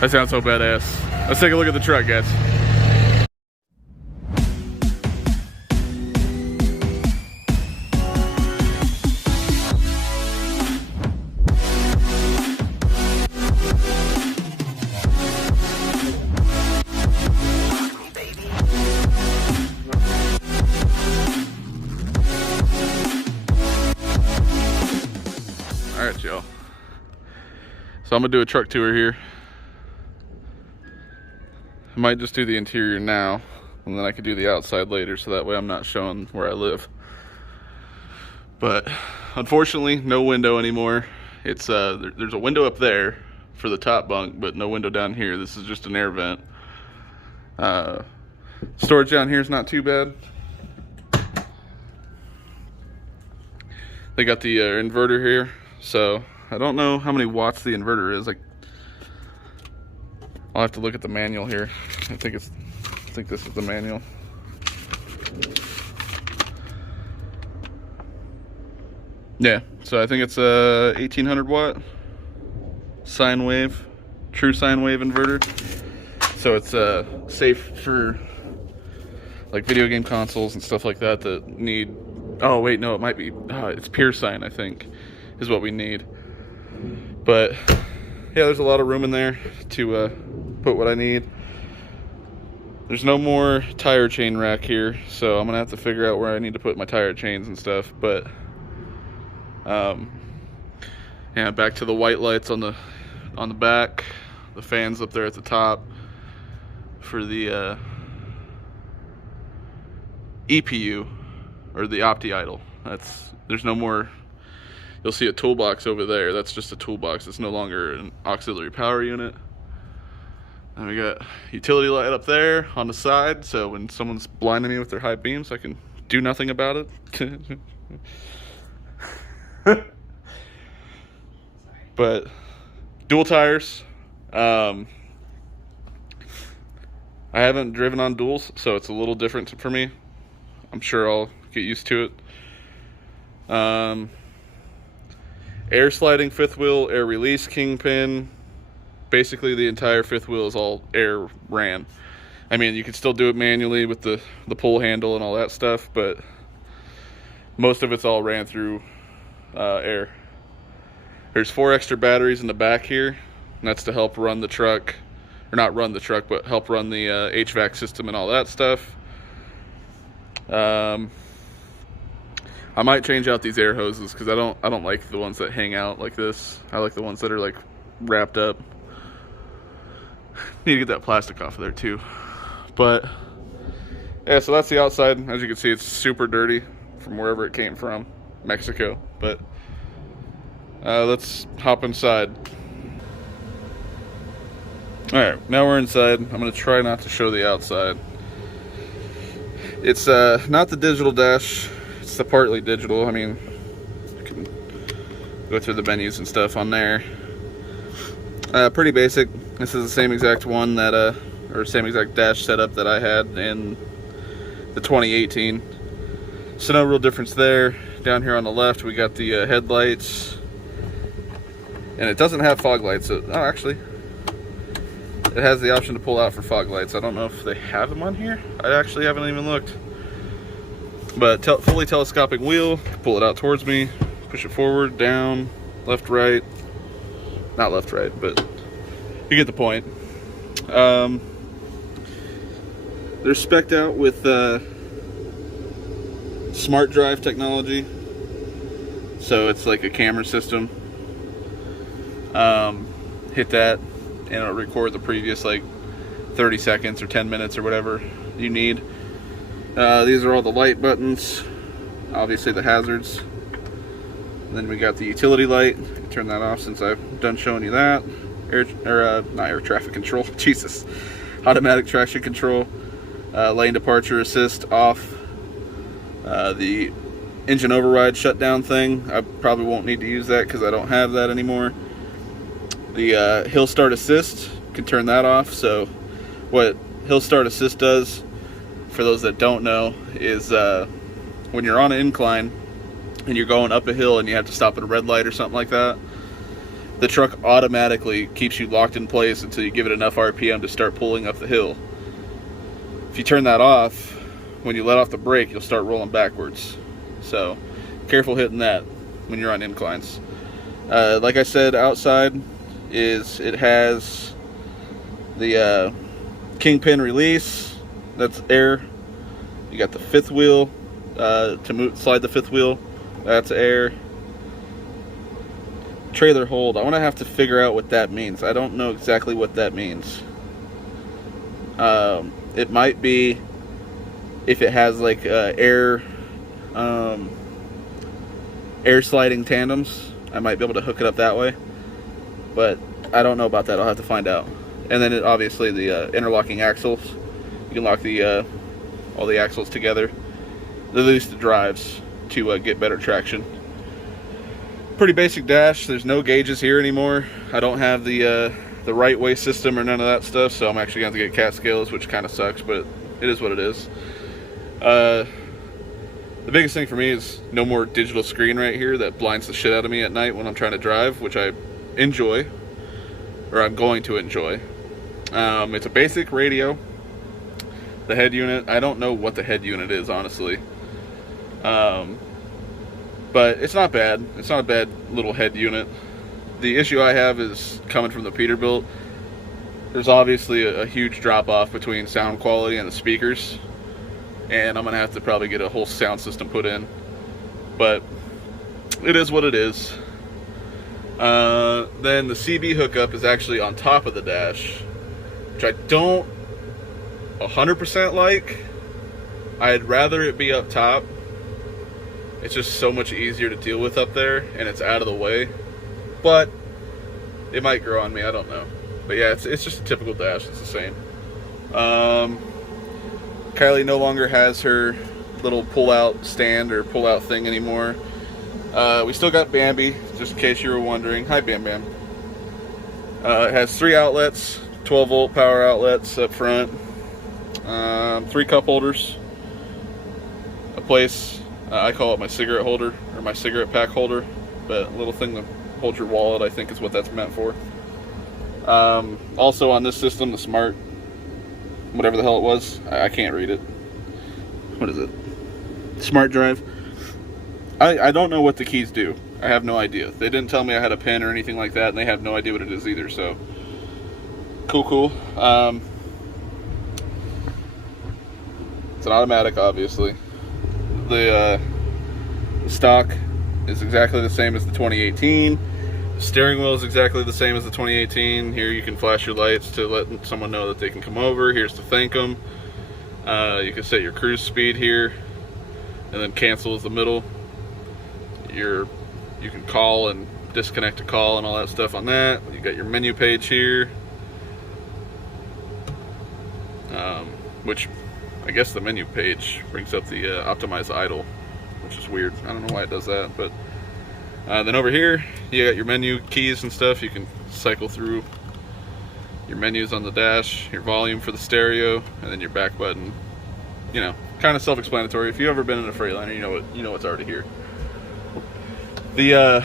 That sounds so badass. Let's take a look at the truck, guys. Alright, y'all. So I'm gonna do a truck tour here. I might just do the interior now, and then I could do the outside later, so that way I'm not showing where I live. But unfortunately, no window anymore. It's there's a window up there for the top bunk, but no window down here. This is just an air vent. Storage down here is not too bad. They got the inverter here, so I don't know how many watts the inverter is. Like, I'll have to look at the manual here. I think this is the manual. Yeah, so I think it's a 1800 watt sine wave, true sine wave inverter. So it's safe for like video game consoles and stuff like that that need. Oh wait, no, it might be. It's pure sine, I think, is what we need. But yeah, there's a lot of room in there to put what I need. There's no more tire chain rack here, so I'm gonna have to figure out where I need to put my tire chains and stuff. But yeah, back to the white lights on the back, the fans up there at the top for the EPU or the Opti idle. There's no more. You'll see a toolbox over there. That's just a toolbox. It's no longer an auxiliary power unit. And we got utility light up there on the side, so when someone's blinding me with their high beams, I can do nothing about it. But dual tires. I haven't driven on duals, so it's a little different for me. I'm sure I'll get used to it. Air sliding fifth wheel, air release kingpin. Basically the entire fifth wheel is all air ran. I mean, you can still do it manually with the pull handle and all that stuff, but most of it's all ran through air. There's 4 extra batteries in the back here, and that's to help run the truck, or not run the truck, but help run the HVAC system and all that stuff. I might change out these air hoses because I don't like the ones that hang out like this. I like the ones that are like wrapped up. Need to get that plastic off of there too. But yeah, so that's the outside. As you can see, it's super dirty from wherever it came from, Mexico. But let's hop inside. Alright, now we're inside. I'm gonna try not to show the outside. It's not the digital dash. It's the partly digital. I mean, you can go through the menus and stuff on there. Pretty basic. This is the same exact one that, or same exact dash setup that I had in the 2018. So no real difference there. Down here on the left, we got the headlights, and it doesn't have fog lights. So, oh, actually, it has the option to pull out for fog lights. I don't know if they have them on here. I actually haven't even looked. But fully telescopic wheel. Pull it out towards me, push it forward, down, left, right. Not left, right, but you get the point. They're spec'd out with smart drive technology, so it's like a camera system. Hit that and it'll record the previous like 30 seconds or 10 minutes or whatever you need. These are all the light buttons, obviously the hazards. And then we got the utility light. Turn that off since I've done showing you that. Not air traffic control, Jesus. Automatic traction control, lane departure assist off. The engine override shutdown thing, I probably won't need to use that because I don't have that anymore. The hill start assist, can turn that off. So what hill start assist does, for those that don't know, is when you're on an incline and you're going up a hill and you have to stop at a red light or something like that, the truck automatically keeps you locked in place until you give it enough RPM to start pulling up the hill. If you turn that off, when you let off the brake, you'll start rolling backwards. So careful hitting that when you're on inclines. Like I said, outside it has the kingpin release, that's air. You got the fifth wheel to slide the fifth wheel, that's air. Trailer hold, I want to have to figure out what that means. I don't know exactly what that means. It might be if it has like air sliding tandems. I might be able to hook it up that way, but I don't know about that. I'll have to find out. And then obviously the interlocking axles. You can lock the all the axles together, at least the drives, to get better traction. Pretty basic dash. There's no gauges here anymore. I don't have the right way system or none of that stuff, so I'm actually going to have to get cat scales, which kind of sucks, but it is what it is. The biggest thing for me is no more digital screen right here that blinds the shit out of me at night when I'm trying to drive, which I enjoy, or I'm going to enjoy. It's a basic radio. The head unit, I don't know what the head unit is, honestly. But it's not bad. It's not a bad little head unit. The issue I have is coming from the Peterbilt. There's obviously a huge drop-off between sound quality and the speakers, and I'm going to have to probably get a whole sound system put in. But it is what it is. Then the CB hookup is actually on top of the dash, which I don't 100% like. I'd rather it be up top. It's just so much easier to deal with up there, and it's out of the way. But it might grow on me, I don't know. But yeah, it's just a typical dash. It's the same. Kylie no longer has her little pull-out stand or pull-out thing anymore. We still got Bambi, just in case you were wondering. Hi, Bam Bam. It has 3 outlets, 12-volt power outlets up front, 3 cup holders, a place, I call it my cigarette holder, or my cigarette pack holder, but a little thing to hold your wallet, I think is what that's meant for. Also on this system, the smart, whatever the hell it was, I can't read it. What is it? Smart drive. I don't know what the keys do. I have no idea. They didn't tell me I had a pin or anything like that, and they have no idea what it is either, so cool. It's an automatic, obviously. The stock is exactly the same as the 2018. The steering wheel is exactly the same as the 2018. Here you can flash your lights to let someone know that they can come over. Here's to thank them. You can set your cruise speed here, and then cancel is the middle. You can call and disconnect a call and all that stuff on that. You got your menu page here, which I guess the menu page brings up the optimize idle, which is weird. I don't know why it does that, but then over here you got your menu keys and stuff. You can cycle through your menus on the dash, your volume for the stereo, and then your back button. You know, kind of self-explanatory. If you've ever been in a Freightliner, you know what's already here. The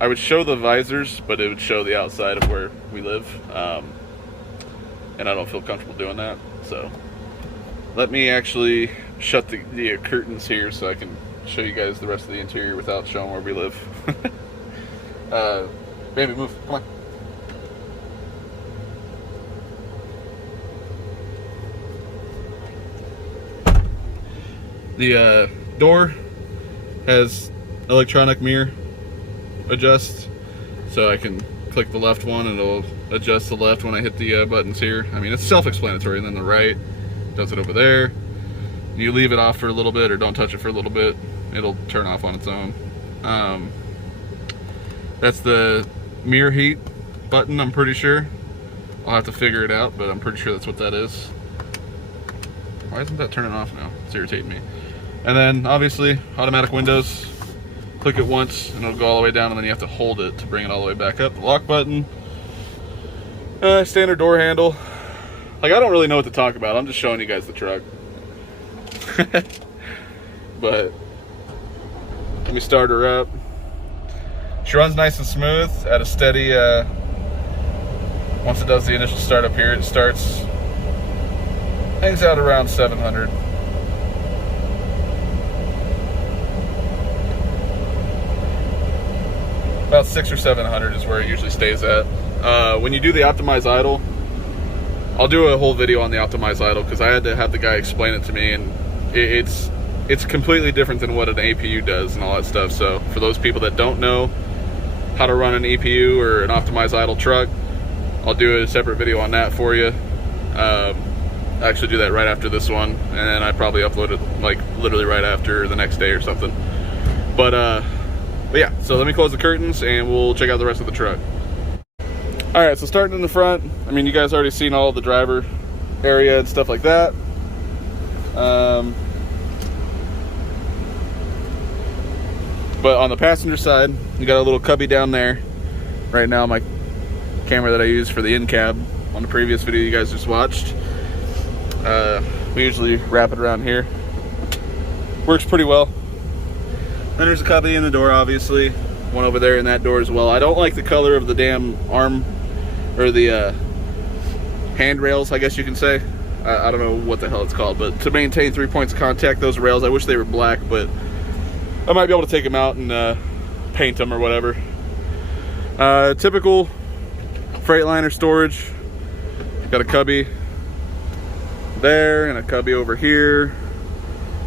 I would show the visors, but it would show the outside of where we live, and I don't feel comfortable doing that. So let me actually shut the curtains here so I can show you guys the rest of the interior without showing where we live. Baby, move, come on. The door has electronic mirror adjust, so I can click the left one and it'll adjust the left when I hit the buttons here. I mean, it's self-explanatory. And then the right does it over there. You leave it off for a little bit or don't touch it for a little bit, it'll turn off on its own. That's the mirror heat button, I'm pretty sure. I'll have to figure it out, but I'm pretty sure that's what that is. Why isn't that turning off now? It's irritating me. And then obviously automatic windows. Click it once and it'll go all the way down, and then you have to hold it to bring it all the way back up. The lock button, standard door handle. Like, I don't really know what to talk about. I'm just showing you guys the truck. But let me start her up. She runs nice and smooth at a steady, once it does the initial startup here, it hangs out around 700. About 600 or 700 is where it usually stays at. When you do the optimized idle, I'll do a whole video on the optimized idle because I had to have the guy explain it to me, and it's completely different than what an APU does and all that stuff. So for those people that don't know how to run an APU or an optimized idle truck, I'll do a separate video on that for you. I actually do that right after this one, and then I probably upload it like literally right after the next day or something. But yeah, so let me close the curtains and we'll check out the rest of the truck. All right, so starting in the front, I mean, you guys already seen all the driver area and stuff like that. But on the passenger side, you got a little cubby down there. Right now, my camera that I use for the in-cab on the previous video you guys just watched. We usually wrap it around here. Works pretty well. Then there's a cubby in the door, obviously. One over there in that door as well. I don't like the color of the damn arm, or the handrails, I guess you can say. I don't know what the hell it's called, but to maintain 3 points of contact, those rails, I wish they were black, but I might be able to take them out and paint them or whatever. Typical Freightliner storage. Got a cubby there and a cubby over here,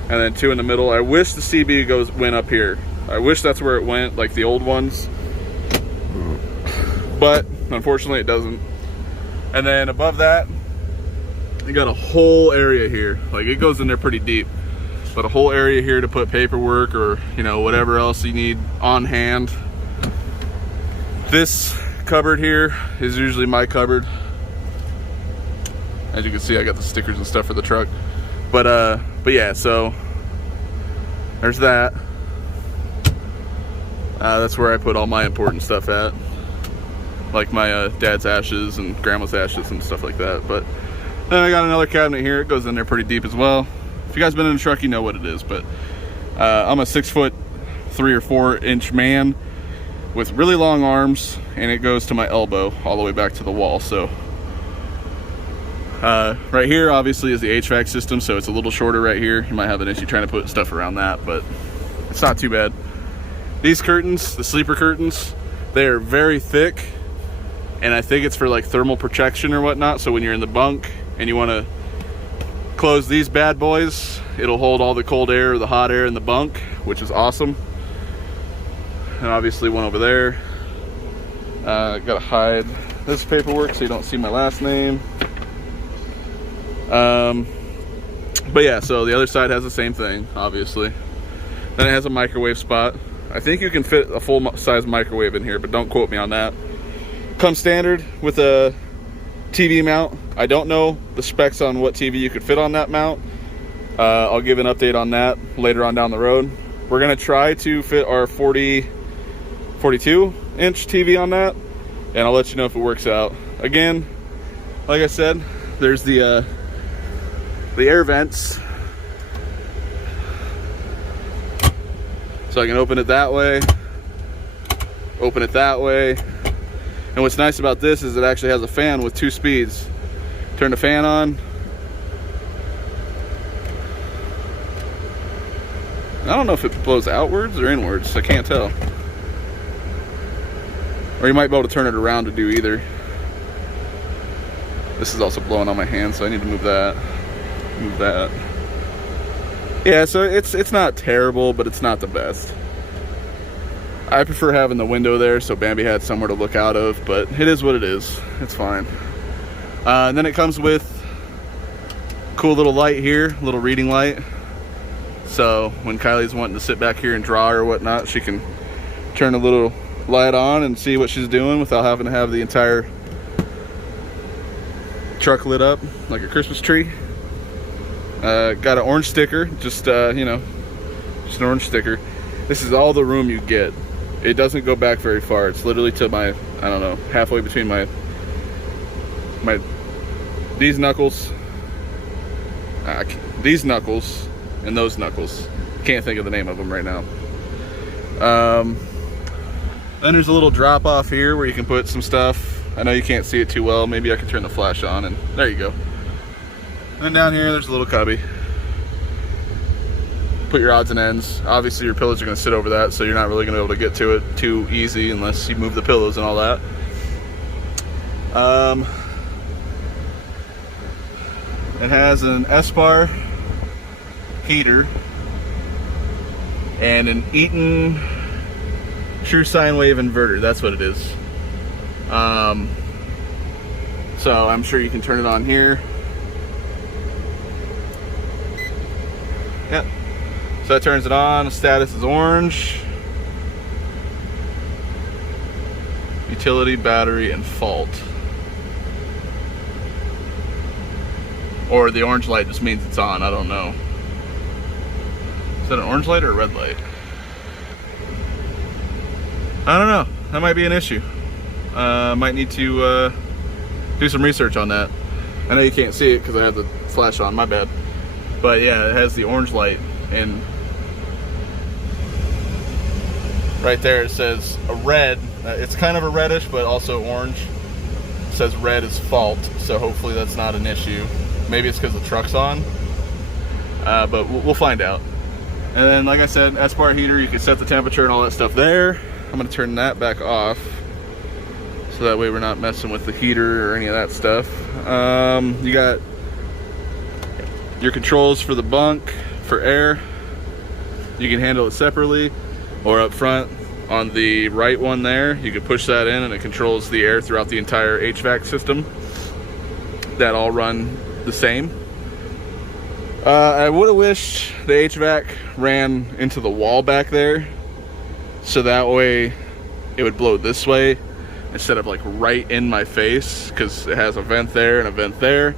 and then two in the middle. I wish the CB went up here. I wish that's where it went, like the old ones, but unfortunately it doesn't. And then above that, you got a whole area here. Like, it goes in there pretty deep, but a whole area here to put paperwork or, you know, whatever else you need on hand. This cupboard here is usually my cupboard. As you can see, I got the stickers and stuff for the truck. But yeah, so there's that. That's where I put all my important stuff at, like my dad's ashes and grandma's ashes and stuff like that. But then I got another cabinet here. It goes in there pretty deep as well. If you guys been in a truck, you know what it is. But I'm a 6'3" or 4" inch man with really long arms, and it goes to my elbow all the way back to the wall. So right here obviously is the HVAC system, so it's a little shorter right here. You might have an issue trying to put stuff around that, but it's not too bad. These curtains, the sleeper curtains, they are very thick, and I think it's for like thermal protection or whatnot. So when you're in the bunk and you want to close these bad boys, it'll hold all the cold air or the hot air in the bunk, which is awesome. And obviously one over there. Gotta hide this paperwork so you don't see my last name. But yeah, so the other side has the same thing, obviously. Then it has a microwave spot. I think you can fit a full size microwave in here, but don't quote me on that. Comes standard with a TV mount. I don't know the specs on what TV you could fit on that mount. I'll give an update on that later on down the road. We're gonna try to fit our 42 inch TV on that, and I'll let you know if it works out. Again, like I said, there's the air vents, so I can open it that way, open it that way. And what's nice about this is it actually has a fan with 2 speeds. Turn the fan on. I don't know if it blows outwards or inwards, I can't tell. Or you might be able to turn it around to do either. This is also blowing on my hand, so I need to move that. Move that. Yeah, so it's not terrible, but it's not the best. I prefer having the window there so Bambi had somewhere to look out of, but it is what it is. It's fine. And then it comes with a cool little light here, little reading light. So when Kylie's wanting to sit back here and draw or whatnot, she can turn a little light on and see what she's doing without having to have the entire truck lit up like a Christmas tree. Got an orange sticker, just you know, just an orange sticker. This is all the room you get. It doesn't go back very far. It's literally to my, I don't know, halfway between these knuckles, these knuckles, and those knuckles. Can't think of the name of them right now. Then there's a little drop off here where you can put some stuff. I know you can't see it too well. Maybe I can turn the flash on, and there you go. And then down here, there's a little cubby. Put your odds and ends. Obviously, your pillows are going to sit over that, so you're not really going to be able to get to it too easy unless you move the pillows and all that. It has an S-bar heater and an Eaton true sine wave inverter. That's what it is. So I'm sure you can turn it on here. Yep. So that turns it on. The status is orange. Utility, battery, and fault. Or the orange light just means it's on. I don't know. Is that an orange light or a red light? I don't know. That might be an issue. Might need to do some research on that. I know you can't see it because I have the flash on. My bad. But yeah, it has the orange light, and right there it says a red. It's kind of a reddish, but also orange. It says red is fault, so hopefully that's not an issue. Maybe it's because the truck's on, but we'll find out. And then, like I said, S-bar heater, you can set the temperature and all that stuff there. I'm going to turn that back off, so that way we're not messing with the heater or any of that stuff. You got your controls for the bunk, for air. You can handle it separately or up front. On the right one there, you can push that in and it controls the air throughout the entire HVAC system. That all run the same. I would have wished the HVAC ran into the wall back there, so that way it would blow this way instead of like right in my face, because it has a vent there and a vent there,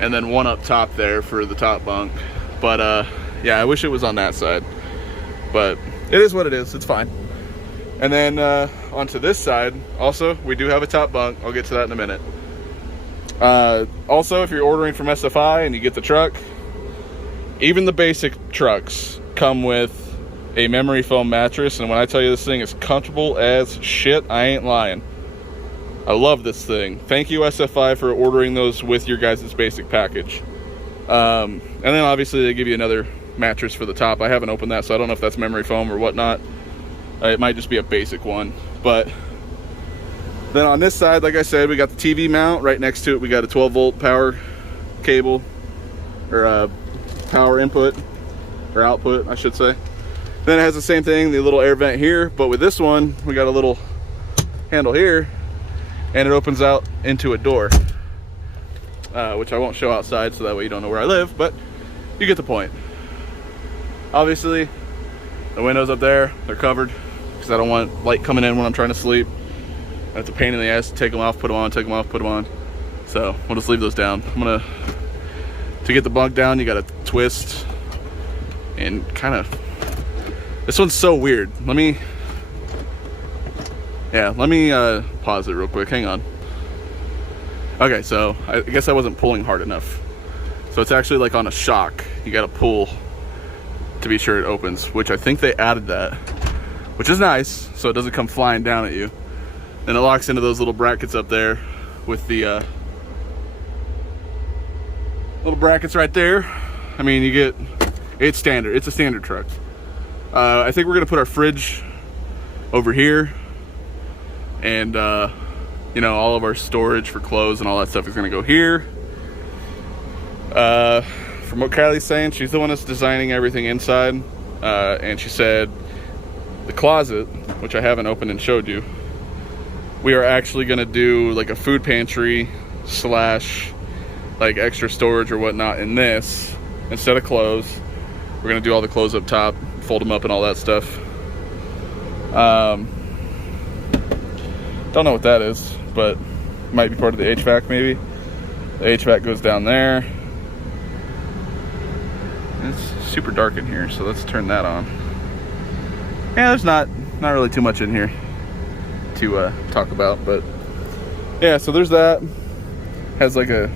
and then one up top there for the top bunk. But yeah, I wish it was on that side, but it is what it is. It's fine. And then onto this side, also, we do have a top bunk. I'll get to that in a minute. Also, if you're ordering from SFI and you get the truck, even the basic trucks come with a memory foam mattress, and when I tell you this thing is comfortable as shit, I ain't lying. I love this thing. Thank you, SFI, for ordering those with your guys' basic package. And then obviously they give you another mattress for the top. I haven't opened that, so I don't know if that's memory foam or whatnot. It might just be a basic one. But then on this side, like I said, we got the TV mount. Right next to it, we got a 12-volt power cable, or power input, or output, I should say. Then it has the same thing, the little air vent here, but with this one, we got a little handle here, and it opens out into a door, which I won't show outside, so that way you don't know where I live, but you get the point. Obviously, the windows up there, they're covered, because I don't want light coming in when I'm trying to sleep. It's a pain in the ass to take them off, put them on, take them off, put them on. So we'll just leave those down. To get the bunk down, you gotta twist and kind of, this one's so weird. Let me pause it real quick, hang on. Okay, so I guess I wasn't pulling hard enough. So it's actually like on a shock. You gotta pull to be sure it opens, which I think they added that, which is nice, so it doesn't come flying down at you. And it locks into those little brackets up there with the little brackets right there. I mean, you get, it's standard, it's a standard truck. I think we're gonna put our fridge over here, and you know, all of our storage for clothes and all that stuff is gonna go here. From what Kylie's saying, she's the one that's designing everything inside, and she said the closet, which I haven't opened and showed you, we are actually gonna do like a food pantry slash like extra storage or whatnot in this instead of clothes. We're gonna do all the clothes up top, fold them up and all that stuff. Don't know what that is, but might be part of the HVAC maybe. The HVAC goes down there. It's super dark in here, so let's turn that on. Yeah, there's not really too much in here to talk about, but yeah, so there's that. Has like a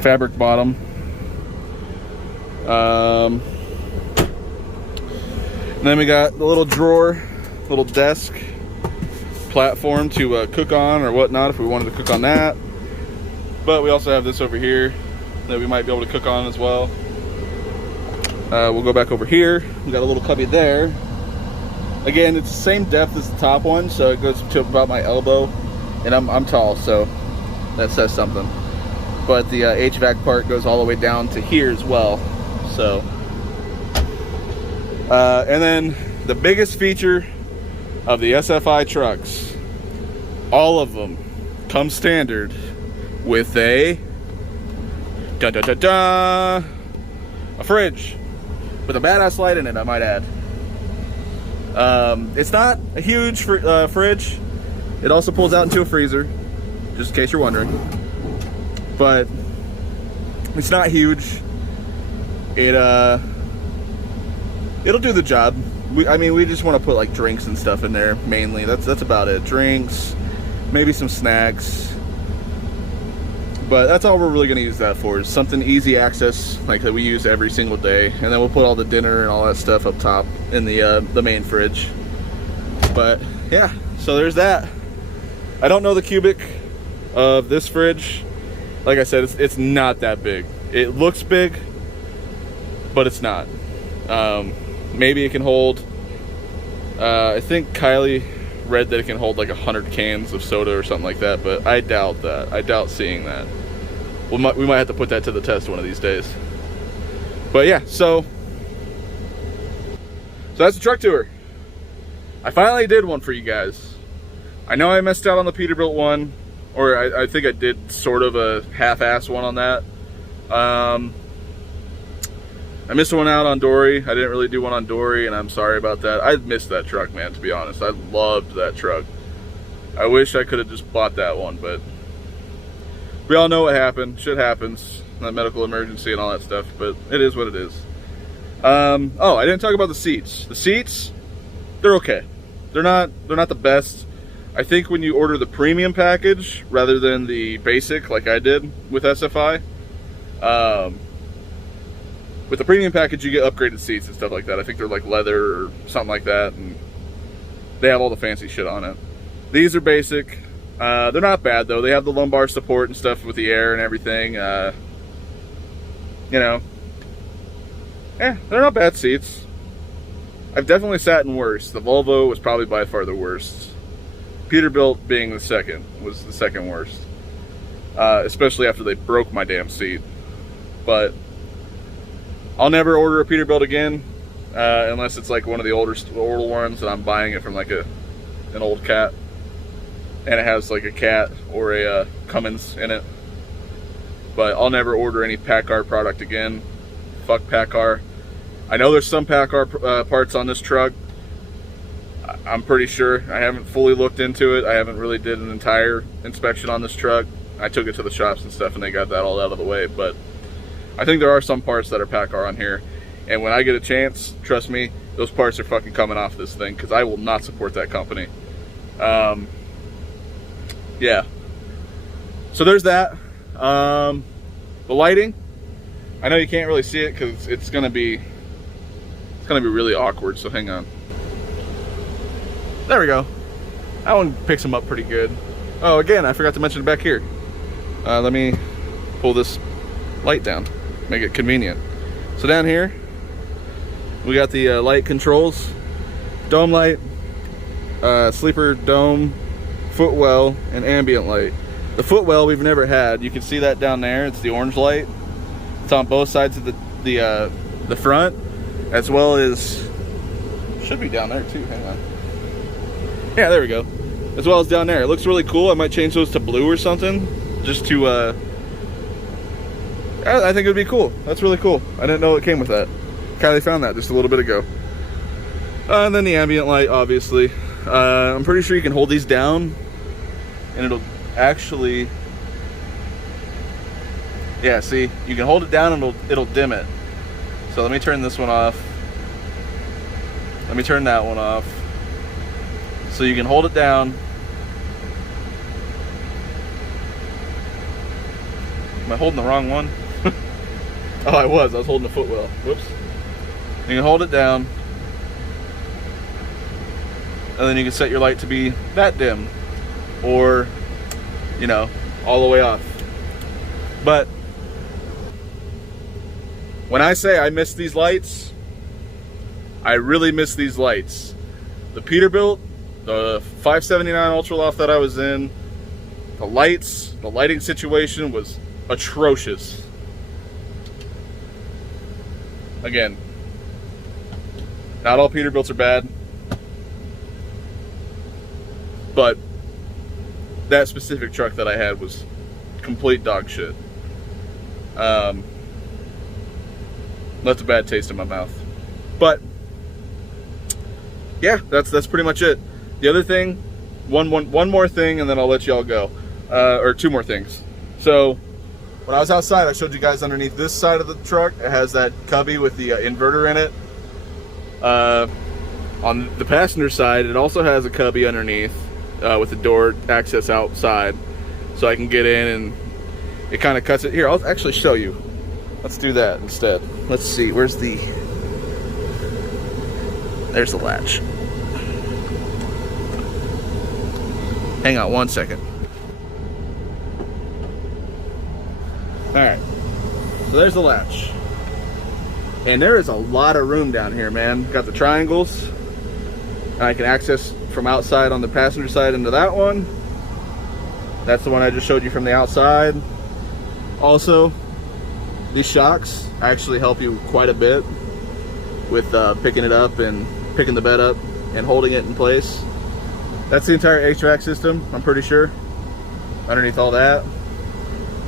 fabric bottom. And then we got the little drawer, little desk platform to cook on or whatnot if we wanted to cook on that. But we also have this over here that we might be able to cook on as well. We'll go back over here. We got a little cubby there. Again, it's the same depth as the top one, so it goes to about my elbow, and I'm tall, so that says something. But the HVAC part goes all the way down to here as well. So, and then the biggest feature of the SFI trucks, all of them come standard with a fridge with a badass light in it, I might add. It's not a huge fridge. It also pulls out into a freezer, just in case you're wondering. But it's not huge. It'll do the job. I mean, we just want to put like drinks and stuff in there mainly. That's about it. Drinks, maybe some snacks. But that's all we're really going to use that for, is something easy access like that we use every single day. And then we'll put all the dinner and all that stuff up top in the main fridge. But yeah, so there's that. I don't know the cubic of this fridge. Like I said, it's not that big. It looks big, but it's not. Maybe it can hold, I think Kylie read that it can hold like 100 cans of soda or something like that, but I doubt that. I doubt seeing that. We might have to put that to the test one of these days. But yeah, so that's the truck tour. I finally did one for you guys. I know I messed out on the Peterbilt one, or I think I did sort of a half-ass one on that. I missed one out on Dory. I didn't really do one on Dory, and I'm sorry about that. I missed that truck, man, to be honest. I loved that truck. I wish I could have just bought that one, but we all know what happened. Shit happens. That medical emergency and all that stuff, but it is what it is. Oh, I didn't talk about the seats. The seats, they're okay. They're not the best. I think when you order the premium package rather than the basic like I did with SFI, with the premium package you get upgraded seats and stuff like that. I think they're like leather or something like that, and they have all the fancy shit on it. These are basic. They're not bad though. They have the lumbar support and stuff with the air and everything. You know, yeah, they're not bad seats. I've definitely sat in worse. The Volvo was probably by far the worst. Peterbilt being the second was the second worst, especially after they broke my damn seat. But I'll never order a Peterbilt again unless it's like one of the older ones and I'm buying it from like an old cat and it has like a cat or a Cummins in it. But I'll never order any PACCAR product again. Fuck PACCAR. I know there's some PACCAR parts on this truck. I'm pretty sure. I haven't fully looked into it. I haven't really did an entire inspection on this truck. I took it to the shops and stuff and they got that all out of the way, but I think there are some parts that are PACCAR on here, and when I get a chance, trust me, those parts are fucking coming off this thing, because I will not support that company. Yeah. So there's that. The lighting, I know you can't really see it because it's gonna be really awkward, so hang on. There we go. That one picks them up pretty good. Oh, again, I forgot to mention it back here. Let me pull this light down, make it convenient. So down here, we got the light controls, dome light, sleeper dome, footwell, and ambient light. The footwell we've never had. You can see that down there. It's the orange light. It's on both sides of the front, as well as, should be down there too, hang on. Yeah, there we go. As well as down there. It looks really cool. I might change those to blue or something, just to, I think it would be cool. That's really cool. I didn't know it came with that. Kylie found that just a little bit ago. And then the ambient light, obviously. I'm pretty sure you can hold these down, and it'll actually, yeah, see, you can hold it down and it'll dim it. So let me turn this one off. Let me turn that one off. So you can hold it down. Am I holding the wrong one? Oh, I was holding the footwell. Whoops. You can hold it down. and then you can set your light to be that dim, or, you know, all the way off. But when I say I miss these lights, I really miss these lights. The Peterbilt, the 579 Ultra Loft that I was in, the lights, the lighting situation was atrocious. Again, not all Peterbilts are bad, but that specific truck that I had was complete dog shit. Left a bad taste in my mouth. But yeah, that's pretty much it. The other thing, one more thing, and then I'll let y'all go. Or two more things. So when I was outside, I showed you guys underneath this side of the truck. It has that cubby with the inverter in it. On the passenger side, it also has a cubby underneath with the door access outside, so I can get in, and it kind of cuts it. Here, I'll actually show you. Let's do that instead. Let's see, there's the latch. Hang on one second. Alright, so there's the latch. And there is a lot of room down here, man. Got the triangles. And I can access from outside on the passenger side into that one. That's the one I just showed you from the outside. Also, these shocks actually help you quite a bit with picking it up and picking the bed up and holding it in place. That's the entire HVAC system, I'm pretty sure, underneath all that.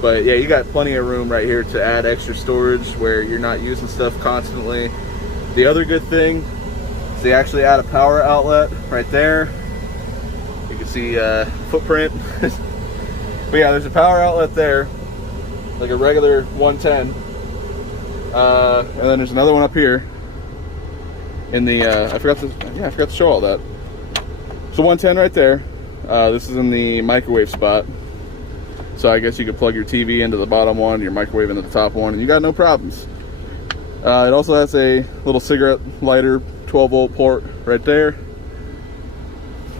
But yeah, you got plenty of room right here to add extra storage where you're not using stuff constantly. The other good thing is they actually add a power outlet right there. You can see footprint. But yeah, there's a power outlet there, like a regular 110. And then there's another one up here in the, I forgot to show all that. So 110 right there. This is in the microwave spot. So I guess you could plug your TV into the bottom one, your microwave into the top one, and you got no problems. It also has a little cigarette lighter 12-volt port right there.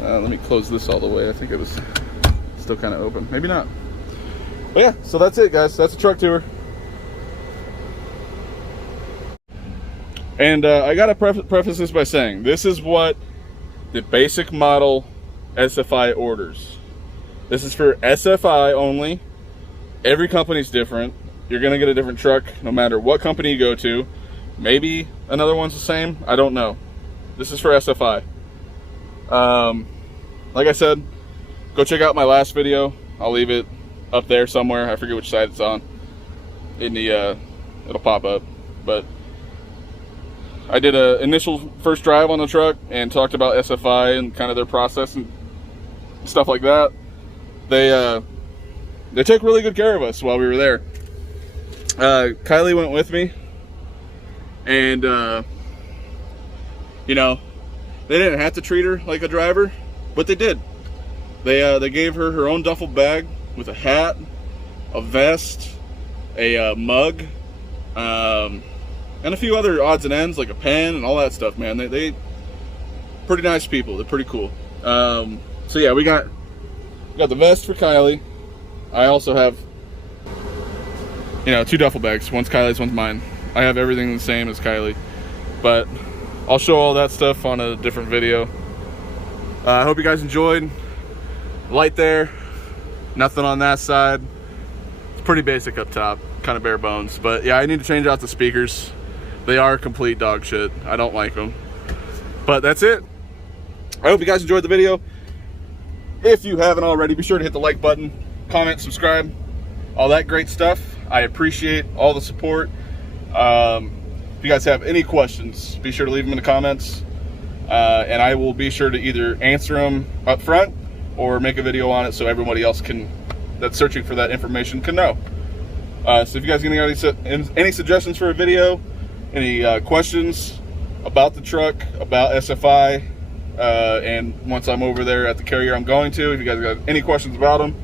Let me close this all the way. I think it was still kind of open. Maybe not. But yeah, so that's it, guys. That's a truck tour. And I gotta preface this by saying, this is what the basic model SFI orders. This is for SFI only. Every company's different. You're gonna get a different truck no matter what company you go to. Maybe another one's the same, I don't know. This is for SFI. Like I said, go check out my last video. I'll leave it up there somewhere. I forget which side it's on. In the it'll pop up. But I did a initial first drive on the truck and talked about SFI and kind of their process and stuff like that. They took really good care of us while we were there. Kylie went with me, and you know, they didn't have to treat her like a driver, but they did. They gave her her own duffel bag with a hat, a vest, a mug, and a few other odds and ends like a pen and all that stuff. Man, they pretty nice people. They're pretty cool. So yeah, we got the vest for Kylie. I also have, you know, two duffel bags. One's Kylie's, one's mine. I have everything the same as Kylie, but I'll show all that stuff on a different video. I hope you guys enjoyed. Light there, nothing on that side. It's pretty basic up top, kind of bare bones. But yeah, I need to change out the speakers. They are complete dog shit. I don't like them. But that's it. I hope you guys enjoyed the video. If you haven't already, be sure to hit the like button, comment, subscribe, all that great stuff. I appreciate all the support. If you guys have any questions, be sure to leave them in the comments, and I will be sure to either answer them up front or make a video on it so everybody else that's searching for that information can know. So if you guys got any suggestions for a video, any questions about the truck, about SFI, and once I'm over there at the carrier I'm going to, if you guys got any questions about them,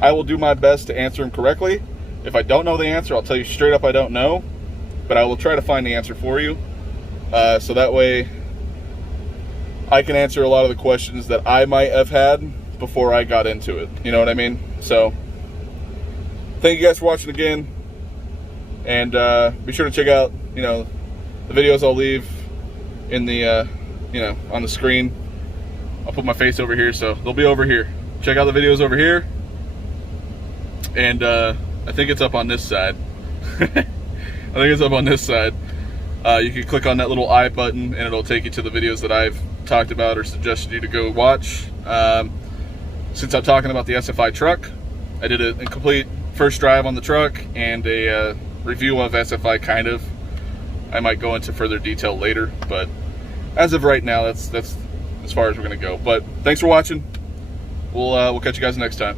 I will do my best to answer them correctly. If I don't know the answer, I'll tell you straight up I don't know, but I will try to find the answer for you, so that way I can answer a lot of the questions that I might have had before I got into it. You know what I mean? So, thank you guys for watching again. And be sure to check out, you know, the videos I'll leave in the, you know, on the screen. I'll put my face over here, so they'll be over here. Check out the videos over here. And I think it's up on this side. I think it's up on this side. You can click on that little I button and it'll take you to the videos that I've talked about or suggested you to go watch. Since I'm talking about the SFI truck, I did a complete first drive on the truck and a review of SFI, kind of. I might go into further detail later, but as of right now, that's as far as we're gonna go. But thanks for watching. We'll catch you guys next time.